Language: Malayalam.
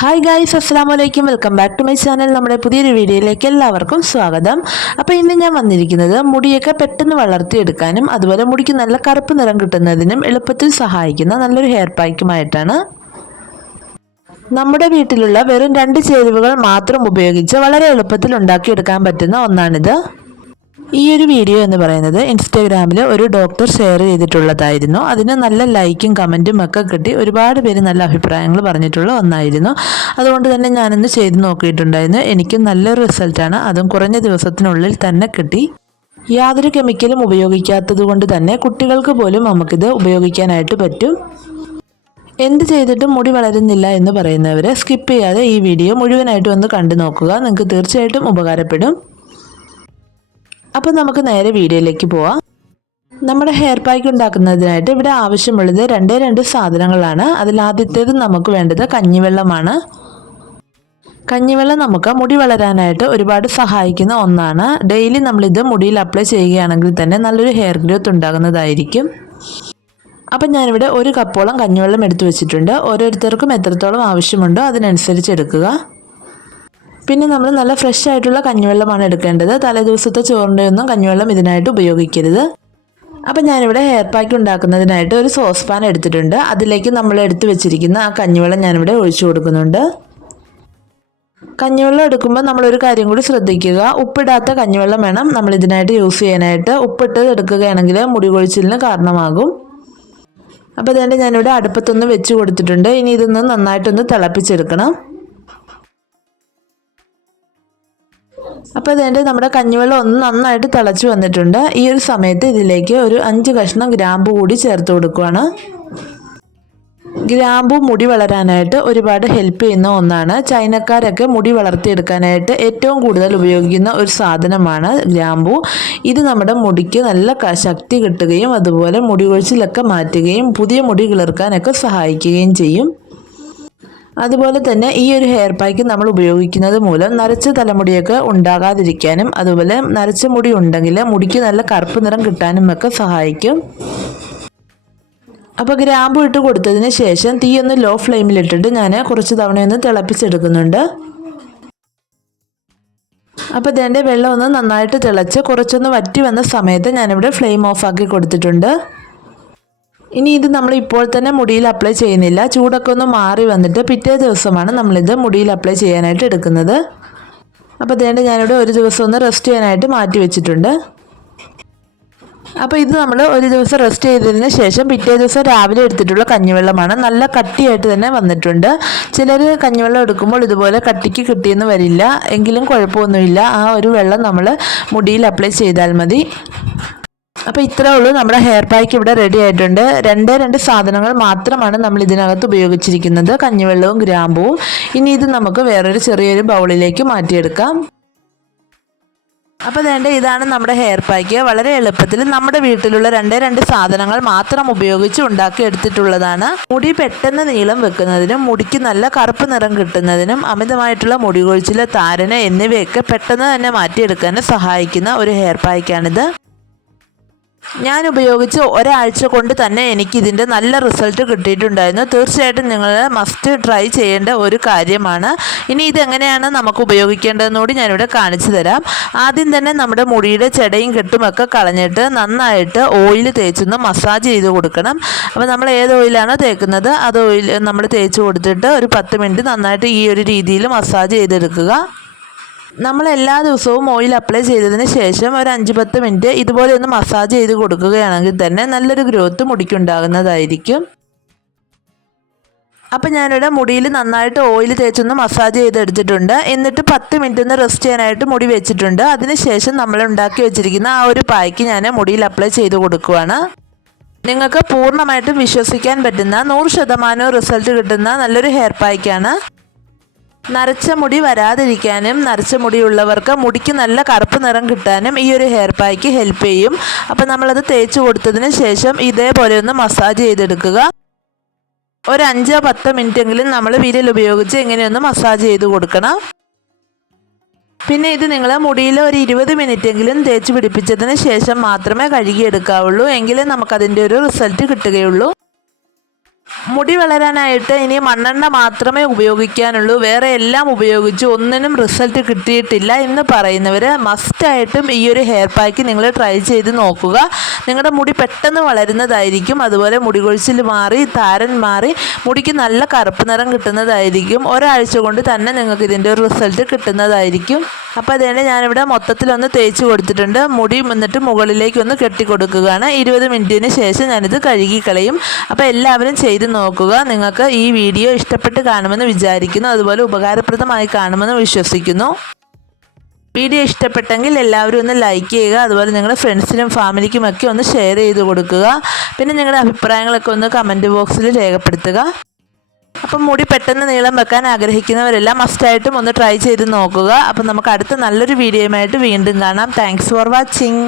ഹായ് ഗായ്സ് അസ്സാം വലൈക്കും welcome back to my channel നമ്മുടെ പുതിയൊരു വീഡിയോയിലേക്ക് എല്ലാവർക്കും സ്വാഗതം. അപ്പോൾ ഇന്ന് ഞാൻ വന്നിരിക്കുന്നത് മുടിയൊക്കെ പെട്ടെന്ന് വളർത്തിയെടുക്കാനും അതുപോലെ മുടിക്ക് നല്ല കറുപ്പ് നിറം കിട്ടുന്നതിനും എളുപ്പത്തിൽ സഹായിക്കുന്ന നല്ലൊരു ഹെയർ പാക്കുമായിട്ടാണ് നമ്മുടെ വീട്ടിലുള്ള വെറും രണ്ട് ചേരുവകൾ മാത്രം ഉപയോഗിച്ച് വളരെ എളുപ്പത്തിൽ ഉണ്ടാക്കിയെടുക്കാൻ പറ്റുന്ന ഒന്നാണിത്. ഈ ഒരു വീഡിയോ എന്ന് പറയുന്നത് ഇൻസ്റ്റാഗ്രാമിൽ ഒരു ഡോക്ടർ ഷെയർ ചെയ്തിട്ടുള്ളതായിരുന്നു. അതിന് നല്ല ലൈക്കും കമന്റും ഒക്കെ കിട്ടി. ഒരുപാട് പേര് നല്ല അഭിപ്രായങ്ങൾ പറഞ്ഞിട്ടുള്ള ഒന്നായിരുന്നു. അതുകൊണ്ട് തന്നെ ഞാനൊന്ന് ചെയ്ത് നോക്കിയിട്ടുണ്ടായിരുന്നു. എനിക്കും നല്ലൊരു റിസൾട്ടാണ് അതും കുറഞ്ഞ ദിവസത്തിനുള്ളിൽ തന്നെ കിട്ടി. യാതൊരു കെമിക്കലും ഉപയോഗിക്കാത്തത് കൊണ്ട് തന്നെ കുട്ടികൾക്ക് പോലും നമുക്കിത് ഉപയോഗിക്കാനായിട്ട് പറ്റും. എന്ത് ചെയ്തിട്ടും മുടി വളരുന്നില്ല എന്ന് പറയുന്നവരെ സ്കിപ്പ് ചെയ്യാതെ ഈ വീഡിയോ മുഴുവനായിട്ടും ഒന്ന് കണ്ടു നോക്കുക. നിങ്ങൾക്ക് തീർച്ചയായിട്ടും ഉപകാരപ്പെടും. അപ്പോൾ നമുക്ക് നേരെ വീഡിയോയിലേക്ക് പോവാം. നമ്മുടെ ഹെയർ പാക്ക് ഉണ്ടാക്കുന്നതിനായിട്ട് ഇവിടെ ആവശ്യമുള്ളത് രണ്ടേ രണ്ട് സാധനങ്ങളാണ്. അതിൽ ആദ്യത്തേത് നമുക്ക് വേണ്ടത് കഞ്ഞിവെള്ളമാണ്. കഞ്ഞിവെള്ളം നമുക്ക് മുടി വളരാനായിട്ട് ഒരുപാട് സഹായിക്കുന്ന ഒന്നാണ്. ഡെയിലി നമ്മളിത് മുടിയിൽ അപ്ലൈ ചെയ്യുകയാണെങ്കിൽ തന്നെ നല്ലൊരു ഹെയർ ഗ്രോത്ത് ഉണ്ടാകുന്നതായിരിക്കും. അപ്പം ഞാനിവിടെ ഒരു കപ്പോളം കഞ്ഞിവെള്ളം എടുത്തു വെച്ചിട്ടുണ്ട്. ഓരോരുത്തർക്കും എത്രത്തോളം ആവശ്യമുണ്ടോ അതിനനുസരിച്ച് എടുക്കുക. പിന്നെ നമ്മൾ നല്ല ഫ്രഷ് ആയിട്ടുള്ള കഞ്ഞിവെള്ളമാണ് എടുക്കേണ്ടത്. തലേദിവസത്തെ ചോറിന്റെ ഒന്നും കഞ്ഞിവെള്ളം ഇതിനായിട്ട് ഉപയോഗിക്കരുത്. അപ്പം ഞാനിവിടെ ഹെയർ പാക്ക് ഉണ്ടാക്കുന്നതിനായിട്ട് ഒരു സോസ് പാൻ എടുത്തിട്ടുണ്ട്. അതിലേക്ക് നമ്മൾ എടുത്തു വെച്ചിരിക്കുന്ന ആ കഞ്ഞിവെള്ളം ഞാനിവിടെ ഒഴിച്ചു കൊടുക്കുന്നുണ്ട്. കഞ്ഞിവെള്ളം എടുക്കുമ്പോൾ നമ്മളൊരു കാര്യം കൂടി ശ്രദ്ധിക്കുക. ഉപ്പിടാത്ത കഞ്ഞിവെള്ളം വേണം. നമ്മൾ ഇതിനായിട്ട് യൂസ് ചെയ്യാനായിട്ട് ഉപ്പിട്ട് എടുക്കുകയാണെങ്കിൽ മുടി കൊഴിച്ചിലിന് കാരണമാകും. അപ്പോൾ അതുകൊണ്ട് ഞാനിവിടെ അടുപ്പത്തൊന്ന് വെച്ച് കൊടുത്തിട്ടുണ്ട്. ഇനി ഇതൊന്ന് നന്നായിട്ടൊന്ന് തിളപ്പിച്ചെടുക്കണം. അപ്പോൾ ഇതിന്റെ നമ്മുടെ കഞ്ഞിവെള്ളം ഒന്ന് നന്നായിട്ട് തിളച്ച് വന്നിട്ടുണ്ട്. ഈ ഒരു സമയത്ത് ഇതിലേക്ക് ഒരു അഞ്ച് കഷ്ണം ഗ്രാമ്പു കൂടി ചേർത്ത് കൊടുക്കുകയാണ് ഗ്രാമ്പു മുടി വളരാനായിട്ട് ഒരുപാട് ഹെൽപ്പ് ചെയ്യുന്ന ഒന്നാണ്. ചൈനക്കാരൊക്കെ മുടി വളർത്തിയെടുക്കാനായിട്ട് ഏറ്റവും കൂടുതൽ ഉപയോഗിക്കുന്ന ഒരു സാധനമാണ് ഗ്രാമ്പു. ഇത് നമ്മുടെ മുടിക്ക് നല്ല ശക്തി കിട്ടുകയും അതുപോലെ മുടി കൊഴിച്ചിലൊക്കെ മാറ്റുകയും പുതിയ മുടി കിളിർക്കാനൊക്കെ സഹായിക്കുകയും ചെയ്യും. അതുപോലെ തന്നെ ഈ ഒരു ഹെയർ പാക്ക് നമ്മൾ ഉപയോഗിക്കുന്നത് മൂലം നരച്ച തലമുടിയൊക്കെ ഉണ്ടാകാതിരിക്കാനും അതുപോലെ നരച്ച മുടി ഉണ്ടെങ്കിൽ മുടിക്ക് നല്ല കറുപ്പ് നിറം കിട്ടാനും ഒക്കെ സഹായിക്കും. അപ്പോൾ ഗ്രാമ്പു ഇട്ട് കൊടുത്തതിന് ശേഷം തീ ഒന്ന് ലോ ഫ്ലെയിമിലിട്ടിട്ട് ഞാൻ കുറച്ച് തവണയൊന്ന് തിളപ്പിച്ചെടുക്കുന്നുണ്ട്. അപ്പോൾ ഇതിന്റെ വെള്ളം ഒന്ന് നന്നായിട്ട് തിളച്ച് കുറച്ചൊന്ന് വറ്റി വന്ന സമയത്ത് ഞാനിവിടെ ഫ്ലെയിം ഓഫാക്കി കൊടുത്തിട്ടുണ്ട്. ഇനി ഇത് നമ്മൾ ഇപ്പോൾ തന്നെ മുടിയിൽ അപ്ലൈ ചെയ്യുന്നില്ല. ചൂടൊക്കെ ഒന്ന് മാറി വന്നിട്ട് പിറ്റേ ദിവസമാണ് നമ്മളിത് മുടിയിൽ അപ്ലൈ ചെയ്യാനായിട്ട് എടുക്കുന്നത്. അപ്പോൾ അതേണ്ട ഞാനിവിടെ ഒരു ദിവസം ഒന്ന് റെസ്റ്റ് ചെയ്യാനായിട്ട് മാറ്റി വെച്ചിട്ടുണ്ട്. അപ്പോൾ ഇത് നമ്മൾ ഒരു ദിവസം റെസ്റ്റ് ചെയ്തതിന് ശേഷം പിറ്റേ ദിവസം രാവിലെ എടുത്തിട്ടുള്ള കഞ്ഞിവെള്ളമാണ്. നല്ല കട്ടിയായിട്ട് തന്നെ വന്നിട്ടുണ്ട്. ചിലർ കഞ്ഞിവെള്ളം എടുക്കുമ്പോൾ ഇതുപോലെ കട്ടിക്ക് കിട്ടിയെന്ന് വരില്ല. എങ്കിലും കുഴപ്പമൊന്നുമില്ല. ആ ഒരു വെള്ളം നമ്മൾ മുടിയിൽ അപ്ലൈ ചെയ്താൽ മതി. അപ്പോൾ ഇത്രേ ഉള്ളൂ. നമ്മുടെ ഹെയർ പാക്ക് ഇവിടെ റെഡി ആയിട്ടുണ്ട്. രണ്ടേ രണ്ട് സാധനങ്ങൾ മാത്രമാണ് നമ്മൾ ഇതിനകത്ത് ഉപയോഗിച്ചിരിക്കുന്നത്. കഞ്ഞിവെള്ളവും ഗ്രാമ്പുവും. ഇനി ഇത് നമുക്ക് വേറൊരു ചെറിയൊരു ബൗളിലേക്ക് മാറ്റിയെടുക്കാം. അപ്പോൾ വേണ്ട ഇതാണ് നമ്മുടെ ഹെയർ പാക്ക് വളരെ എളുപ്പത്തിൽ നമ്മുടെ വീട്ടിലുള്ള രണ്ടേ രണ്ട് സാധനങ്ങൾ മാത്രം ഉപയോഗിച്ച് ഉണ്ടാക്കി എടുത്തിട്ടുള്ളതാണ് മുടി പെട്ടെന്ന് നീളം വെക്കുന്നതിനും മുടിക്ക് നല്ല കറുപ്പ് നിറം കിട്ടുന്നതിനും അമിതമായിട്ടുള്ള മുടി കൊഴിച്ചിൽ താരന് എന്നിവയൊക്കെ പെട്ടെന്ന് തന്നെ മാറ്റിയെടുക്കാനും സഹായിക്കുന്ന ഒരു ഹെയർ പാക്കാണിത് ഞാൻ ഉപയോഗിച്ച് ഒരാഴ്ച കൊണ്ട് തന്നെ എനിക്ക് ഇതിന്റെ നല്ല റിസൾട്ട് കിട്ടിയിട്ടുണ്ടായിരുന്നു. തീർച്ചയായിട്ടും നിങ്ങൾ മസ്റ്റ് ട്രൈ ചെയ്യേണ്ട ഒരു കാര്യമാണ്. ഇനി ഇതെങ്ങനെയാണ് നമുക്ക് ഉപയോഗിക്കേണ്ടതെന്നുകൂടി ഞാനിവിടെ കാണിച്ചു തരാം. ആദ്യം തന്നെ നമ്മുടെ മുടിയുടെ ചെടയും കെട്ടുമൊക്കെ കളഞ്ഞിട്ട് നന്നായിട്ട് ഓയിൽ തേച്ചൊന്ന് മസാജ് ചെയ്ത് കൊടുക്കണം. അപ്പോൾ നമ്മൾ ഏത് ഓയിലാണ് തേക്കുന്നത് അത് ഓയിൽ നമ്മൾ തേച്ച് കൊടുത്തിട്ട് ഒരു പത്ത് മിനിറ്റ് നന്നായിട്ട് ഈ ഒരു രീതിയിൽ മസാജ് ചെയ്തെടുക്കുക. നമ്മൾ എല്ലാ ദിവസവും ഓയിൽ അപ്ലൈ ചെയ്തതിന് ശേഷം ഒരു അഞ്ച് പത്ത് മിനിറ്റ് ഇതുപോലെ ഒന്ന് മസാജ് ചെയ്ത് കൊടുക്കുകയാണെങ്കിൽ തന്നെ നല്ലൊരു ഗ്രോത്ത് മുടിക്കുണ്ടാകുന്നതായിരിക്കും. അപ്പം ഞാനിവിടെ മുടിയിൽ നന്നായിട്ട് ഓയിൽ തേച്ചൊന്ന് മസാജ് ചെയ്തെടുത്തിട്ടുണ്ട്. എന്നിട്ട് പത്ത് മിനിറ്റ് ഒന്ന് റെസ്റ്റ് ചെയ്യാനായിട്ട് മുടി വെച്ചിട്ടുണ്ട്. അതിനുശേഷം നമ്മൾ ഉണ്ടാക്കി വെച്ചിരിക്കുന്ന ആ ഒരു പായ്ക്ക് ഞാൻ മുടിയിൽ അപ്ലൈ ചെയ്ത് കൊടുക്കുവാണ്. നിങ്ങൾക്ക് പൂർണമായിട്ടും വിശ്വസിക്കാൻ പറ്റുന്ന നൂറ് ശതമാനവും റിസൾട്ട് കിട്ടുന്ന നല്ലൊരു ഹെയർ പായ്ക്കാണ്. നരച്ച മുടി വരാതിരിക്കാനും നരച്ച മുടിയുള്ളവർക്ക് മുടിക്ക് നല്ല കറുപ്പ് നിറം കിട്ടാനും ഈ ഒരു ഹെയർ പാക്ക് ഹെൽപ്പ് ചെയ്യും. അപ്പം നമ്മളത് തേച്ച് കൊടുത്തതിന് ശേഷം ഇതേപോലെ ഒന്ന് മസാജ് ചെയ്തെടുക്കുക. ഒരു അഞ്ചോ പത്തോ മിനിറ്റ് എങ്കിലും നമ്മൾ വിരൽ ഉപയോഗിച്ച് ഇങ്ങനെയൊന്ന് മസാജ് ചെയ്ത് കൊടുക്കണം. പിന്നെ ഇത് നിങ്ങൾ മുടിയിൽ ഒരു ഇരുപത് എങ്കിലും തേച്ച് പിടിപ്പിച്ചതിന് ശേഷം മാത്രമേ കഴുകിയെടുക്കാവുള്ളൂ. എങ്കിലേ നമുക്കതിന്റെ ഒരു റിസൾട്ട് കിട്ടുകയുള്ളൂ. മുടി വളരാനായിട്ട് ഇനി മണ്ണെണ്ണ മാത്രമേ ഉപയോഗിക്കാനുള്ളൂ. വേറെ എല്ലാം ഉപയോഗിച്ച് ഒന്നിനും റിസൾട്ട് കിട്ടിയിട്ടില്ല എന്ന് പറയുന്നവർ മസ്റ്റായിട്ടും ഈ ഒരു ഹെയർ പാക്ക് നിങ്ങൾ ട്രൈ ചെയ്ത് നോക്കുക. നിങ്ങളുടെ മുടി പെട്ടെന്ന് വളരുന്നതായിരിക്കും. അതുപോലെ മുടി കൊഴിച്ചിൽ മാറി താരൻ മാറി മുടിക്ക് നല്ല കറുപ്പ് നിറം കിട്ടുന്നതായിരിക്കും. ഒരാഴ്ച കൊണ്ട് തന്നെ നിങ്ങൾക്ക് ഇതിന്റെ ഒരു റിസൾട്ട് കിട്ടുന്നതായിരിക്കും. അപ്പോൾ അതുതന്നെ ഞാനിവിടെ മൊത്തത്തിലൊന്ന് തേച്ച് കൊടുത്തിട്ടുണ്ട്. മുടി എന്നിട്ട് മുകളിലേക്ക് ഒന്ന് കെട്ടി കൊടുക്കുകയാണ് ഇരുപത് മിനിറ്റിന് ശേഷം ഞാനിത് കഴുകിക്കളയും. അപ്പോൾ എല്ലാവരും ചെയ്ത് നോക്കുക. നിങ്ങൾക്ക് ഈ വീഡിയോ ഇഷ്ടപ്പെട്ട് കാണുമെന്ന് വിചാരിക്കുന്നു. അതുപോലെ ഉപകാരപ്രദമായി കാണുമെന്ന് വിശ്വസിക്കുന്നു. വീഡിയോ ഇഷ്ടപ്പെട്ടെങ്കിൽ എല്ലാവരും ഒന്ന് ലൈക്ക് ചെയ്യുക. അതുപോലെ നിങ്ങളുടെ ഫ്രണ്ട്സിനും ഫാമിലിക്കും ഒക്കെ ഒന്ന് ഷെയർ ചെയ്ത് കൊടുക്കുക. പിന്നെ നിങ്ങളുടെ അഭിപ്രായങ്ങളൊക്കെ ഒന്ന് കമന്റ് ബോക്സിൽ രേഖപ്പെടുത്തുക. അപ്പം മുടി പെട്ടെന്ന് നീളം വെക്കാൻ ആഗ്രഹിക്കുന്നവരെല്ലാം മസ്റ്റായിട്ടും ഒന്ന് ട്രൈ ചെയ്ത് നോക്കുക. അപ്പം നമുക്ക് അടുത്ത നല്ലൊരു വീഡിയോയുമായിട്ട് വീണ്ടും കാണാം. Thanks for watching